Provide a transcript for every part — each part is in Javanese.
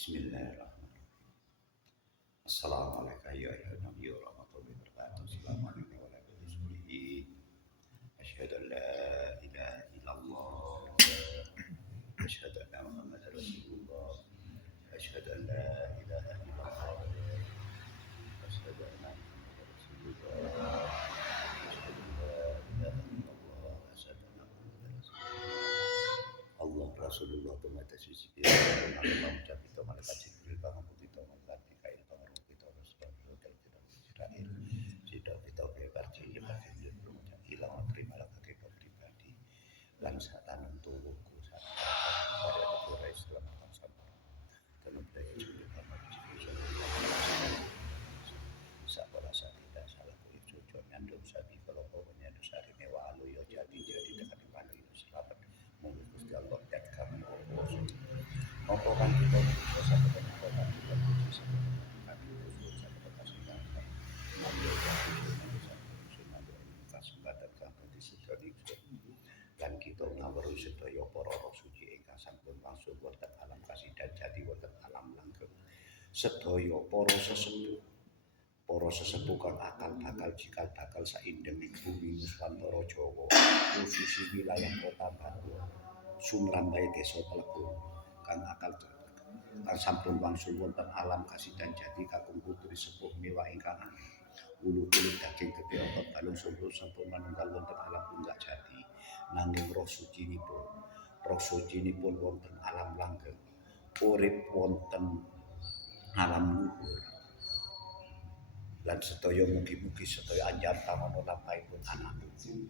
Bismillahirrahmanirrahim. Assalamualaikum ya ayuhan nabi wa rahmatullahi wa barakatuh. Assalamualaikum warahmatullahi wabarakatuh. Asyhadu an la ilaha illallah. Asyhadu anna Muhammadar Rasulullah. Asyhadu an la ilaha illallah. Asyhadu anna Muhammadar Rasulullah. Asyhadu an la ilaha illallah. Asyhadu anna Muhammadar Rasulullah. Allah Rasulullah tumata suci kita Allah ucap kita malaikat Jibril bangun kita malaikat Mikail bangun kita Rasulullah kita Israel kita kita berarti hilang terima lagi pribadi lan satan untuk buku satan pada tujuh Islam sama dalam budaya Jawa sabar rasa tidak salah kulit cucuk nyandung sapi kalau pokoknya dosa ini walu yo jadi dekat walu itu selamat mulut Gusti Allah dan kamu apa kan kita bisa sampai apa kan kita bisa sampai bisa kasih ambil kesempatan kamu di situ dan kita ngaweruh sedaya para roh suci ingkang sampun wangsul wonten alam kasih dan jati wonten alam langgeng sedaya para sesepuh kang akan bakal cikal bakal saindenging bumi Nuswantara Jawa khusus wilayah Kota Batu sumrambahe desa Telebung kang akal kang sampun wangsul wonten alam kasih dan jati kakung putri sepuh miwa ingkang ulu-ulu daging gede otot balung sampun manunggal wonten alam punggak jati nanging roh sucinipun wonten alam langgeng urip wonten alam luhur lan sedaya mugi-mugi sedaya anjar tamono lampahipun anak putu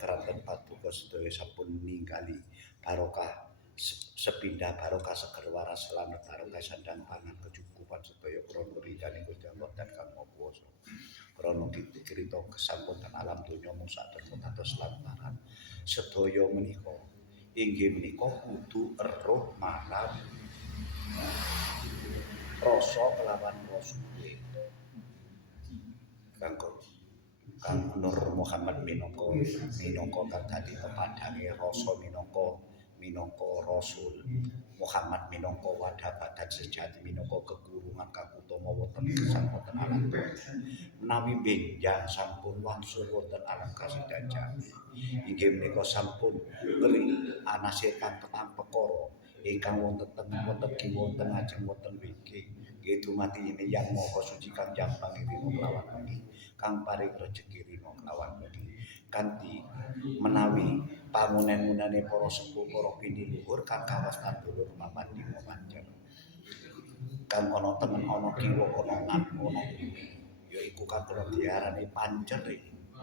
keranten paduka sedaya sampun ninggali barokah sepindah barokah seger waras selamat barokah sandang pangan kecukupan sedaya krana ridane Gusti Allah dan Kang Maha Kuwasa krana dikrita kesampurnan alam donya mung sadereng dados lantaran sedaya menika inggih menika kudu eruh marang rasa kelawan rasa Kang Nur Muhammad minangka kang dadi pepadange rasa minangka Rasul Muhammad minangka wadah badan sejati minangka kekurungan kang utama wonten sampun alam menawi benjang sampun wangsul wonten alam kasih dan jati inggih menika sampun beri anase kang petang perkara ingkang wonten tengen wonten kiwa wonten ajeng wonten wiki nggih dumati yang Maha Suci kang jampang rino kelawan muni kang paring rejeki rino kelawan muni kanthi menawi pangunen-unene para sepuh para bini luhur kang kawastan dulur mamandi mamanjen kang ana tengen ana kiwa ana ngan ana yaiku kang kula diarani pancen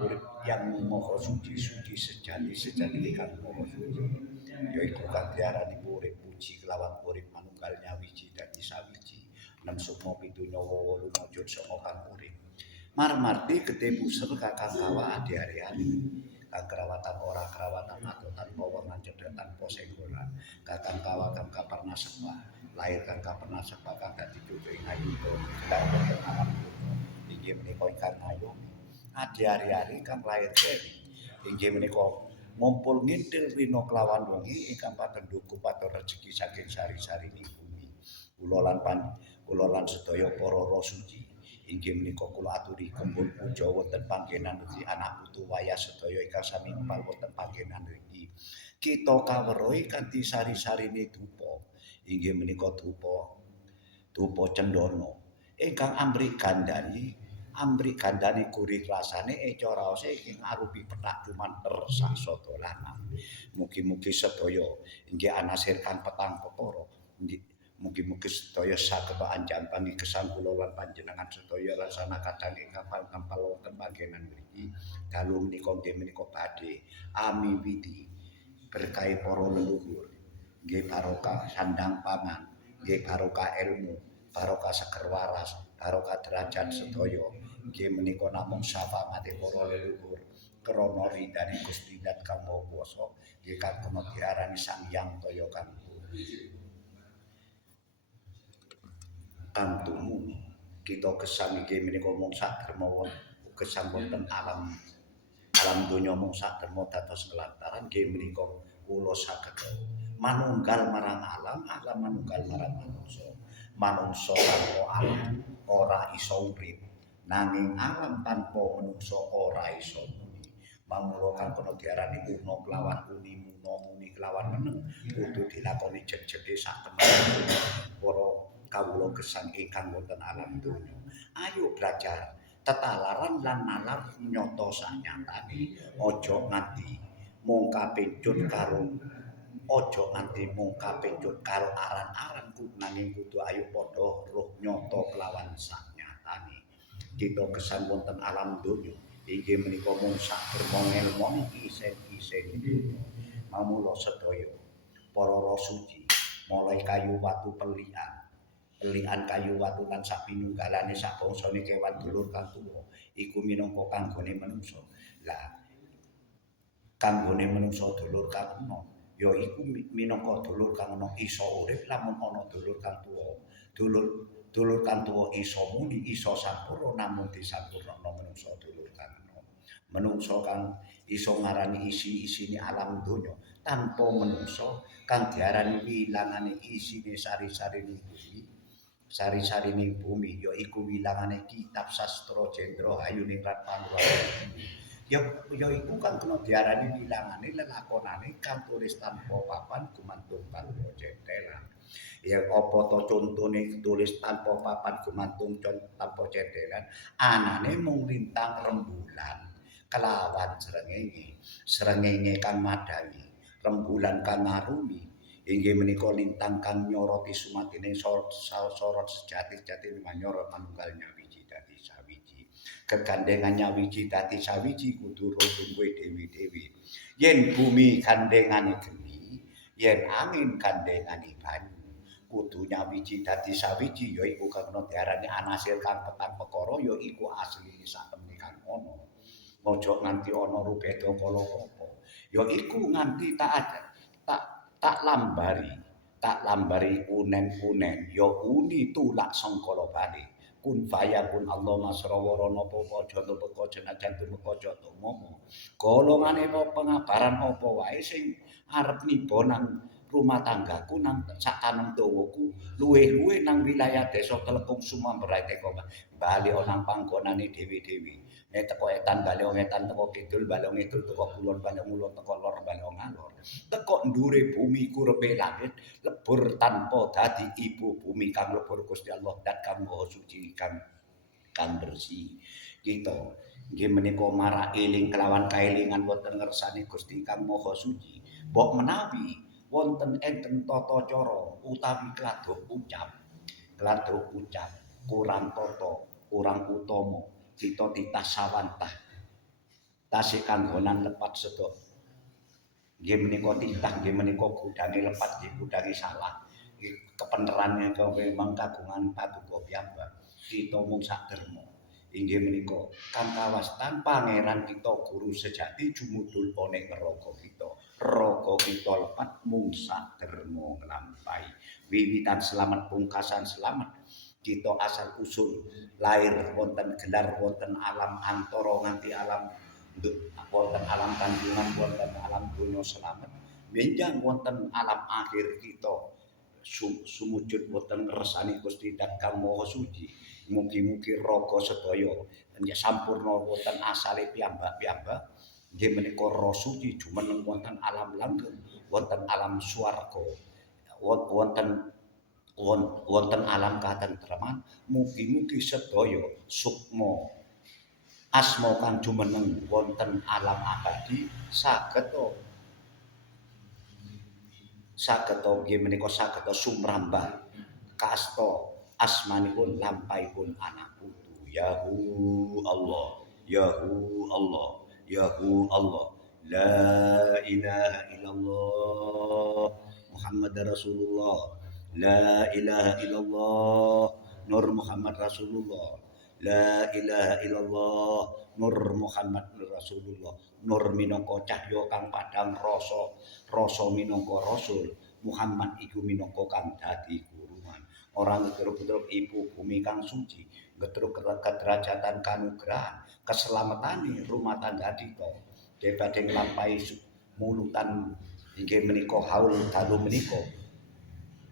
urip yang Maha Suci sejati kang Maha Suci yaiku kang diarani urip puji kelawan urip manunggal nyawiji dadi sawiji nem sukma pitu nyawa 8 mujud saka kang urip marmarti gedhe puser kakang kawa adi-ariani kang kerawatan ora kerawatan atau tanpa wewenang cedhak tanpa senggolan kakang kawa kang kaperna sepah lahir kang kaperna sepah kang dadi cucu ing ayu kang wonten alam inggih menika ingkang ayu adi-ari kang lahir keri inggih menika ngumpul ngintil rina kelawan wengi ingkang patendhuku patur rejeki saking sari-sari ing bumi kula lan sedaya para roh suci inggih menika kula aturi kumpul puja wonten panggenan iki anak putu wayah sedaya ingkang sami ngempal wonten panggenan iki kita kaweruhi kanthi sari-sarine dupa inggih menika dupa cendana ingkang amrik gandani gurih rasane cara ose ing arupi petak dumanter saksa dolanan mugi-mugi sedaya inggih anasir kang petang perkara mugi-mugi sedaya saged anjampangi gesang kula lan panjenengan sedaya laksana kadang ingkang kampal wonten panggenan mriki dalu menika nggih menika badhe amiwiti berkah para leluhur nggih barokah sandang pangan nggih barokah ilmu barokah seger waras barokah derajat sedaya nggih menika namung syafaate para leluhur krana ridane Gusti Dan Kang Maha Kuwasa nggih kang kena diarani Sang Hyang Toya Kantunu kita gesang iki menika mung saderma gesang wonten alam donya mung saderma dados kelantaran nggih menika kula saged manunggal marang alam, alam manunggal marang manungsa. Manungsa tanpa alam ora iso urip, nanging alam tanpa manungsa ora iso muni. Mamula kang kena diarani una kelawan uni, muna muni kelawan meneng, kudu dilakoni jejege sak temen para kawula gesang ingkang wonten alam donya. Ayo belajar tetalaran lan nalar nyata sanyatane, aja nganti mung kapencut karo aja nganti mung kapencut karo aran-aran nanging kudu ayo padha roh nyata kelawan sanyatane. Kita gesang wonten alam donya inggih menika mung sak ngelmong isen-isen donya. Mamula sedaya para rasuci mulai kayu watu pelikan kayu watu lan sak pinunggalane sak bangsane kewan dulur kang tuwa iku minangka kanggone manungsa. Lah kanggone manungsa dulur kang ana ya iku minangka dulur kang ana iso urip lamun ana dulur kang tuwa. Dulur kang tuwa iso muni iso sampurna namun disampurnakno manungsa dulur kang ana. Manungsa kang iso ngarani isi-isine alam donya tanpa manungsa kang diarani wilangane isine sari-sarining bumi. Sari-sarining bumi ya iku wilangane kitab sastra jendra hayuningrat panurawan. Ya iku kan kena diarani wilangane lelakonane kang tulis tanpa papan gumantung tanpa cetelan. Ya apa to contone tulis tanpa papan gumantung tanpa cetelan, anane mung lintang rembulan kelawan srengenge kang madangi, rembulan kang ngarumi inggih menika lintang kang nyoroti sumatining sorot sejati-jatine manyorot manunggal nyawiji dadi sawiji. Kegandengan nyawiji dadi sawiji kudu rungkuhe dewi-dewi. Yen bumi kandhengane geni, yen angin kandhengane banyu, kudu nyawiji dadi sawiji ya iku kang diarani anasir kang petang perkara ya iku asli sak temne kang ana. Aja nganti ana rubeda kala apa. Ya iku nganti tak lambari unen-unen ya uni tulak sangkala bali. Kun fayakun Allah masrawara napa aja teka jenajan tumeka aja tumomo. Golongane pengabaran apa wae sing arep niba nang rumah tanggaku nang sak tanung dawaku luwih-luwih nang wilayah desa Telekung Sumamberai teko bali nang panggonane dewi-dewi. Nek teko etan bali etan teko kidul bali ngidul teko kulon bali ngulon teko lor bali ngalor. Teko ndure bumi kurepe langit lebur tanpa dadi ibu bumi kang lebur Gusti Allah dat kang maha suci kang bersih. Kita nggih menika marak eling kelawan kaelingan wonten ngersane Gusti kang maha suci. Mbok menawi wonten enten tata cara utawi kladuk ucap kurang tata, kurang utama, kita ditasawantah. Tasih kanggonan lepat sedok. Nggih menika titah, nggih menika gudange lepat, nggih gudange salah. Kepenerannya kau memang kagungan paduka piyambak. Kita mung saderma. Inggih menika kang kawastan pangeran kita guru sejati jumudul ning neraka kita. Neraka kita lepat mung saderma nglampahi. Wiwitan selamat pungkasan selamat. Kita asal usul lahir wonten gelar wonten alam antara nganti alam wonten alam kandungan wonten alam donya selamat. Benjang wonten alam akhir kita sumujud wonten ngersani Gusti Dat Kang Maha Suci. Mugi-mugi raga sedaya sampurna wonten asale piyambak-piyambak. Nggih menika roh suci jumeneng wonten alam langgeng, wonten alam swarga, wonten alam katentreman. Mugi-mugi sedaya sukma asma kang jumeneng wonten alam abadi saged nggih menika saged sumrambah kasta asmanipun lampahipun anak putu. Yahu Allah, Yahu Allah, Yahu Allah. La ilaha illallah Muhammad Rasulullah. La ilaha illallah Nur Muhammad Rasulullah. La ilaha illallah Nur Muhammad Rasulullah. Nur minangka cahya kang padhang rasa minangka rasul. Muhammad iku minangka kang dadi guruan. Orang ngetruk-ngetruk ibu bumi kang suci, ngetruk kederajatan kanugrahan, keselamatane rumah tangga kita. Dibanding nglampahi mulutan Inggih menika haul dalu menika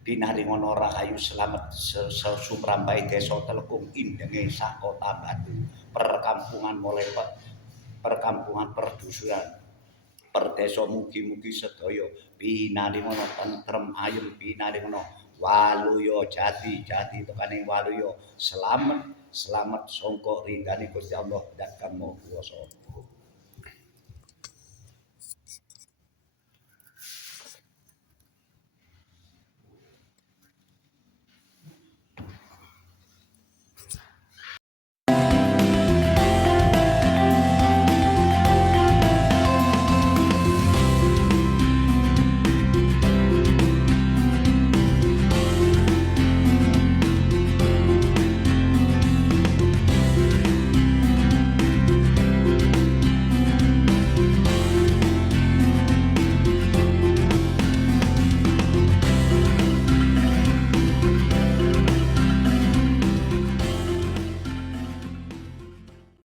pinaringono rahayu slamet sumrambai desa Telukung indenge sak kota Batu perkampungan mulai perkampungan perdusunan perdesa mugi-mugi sedaya pinaringono tentrem ayem pinaringono waluya jati tekaning waluya selamat sangka ridane Gusti Allah dat kang maha kuwasa.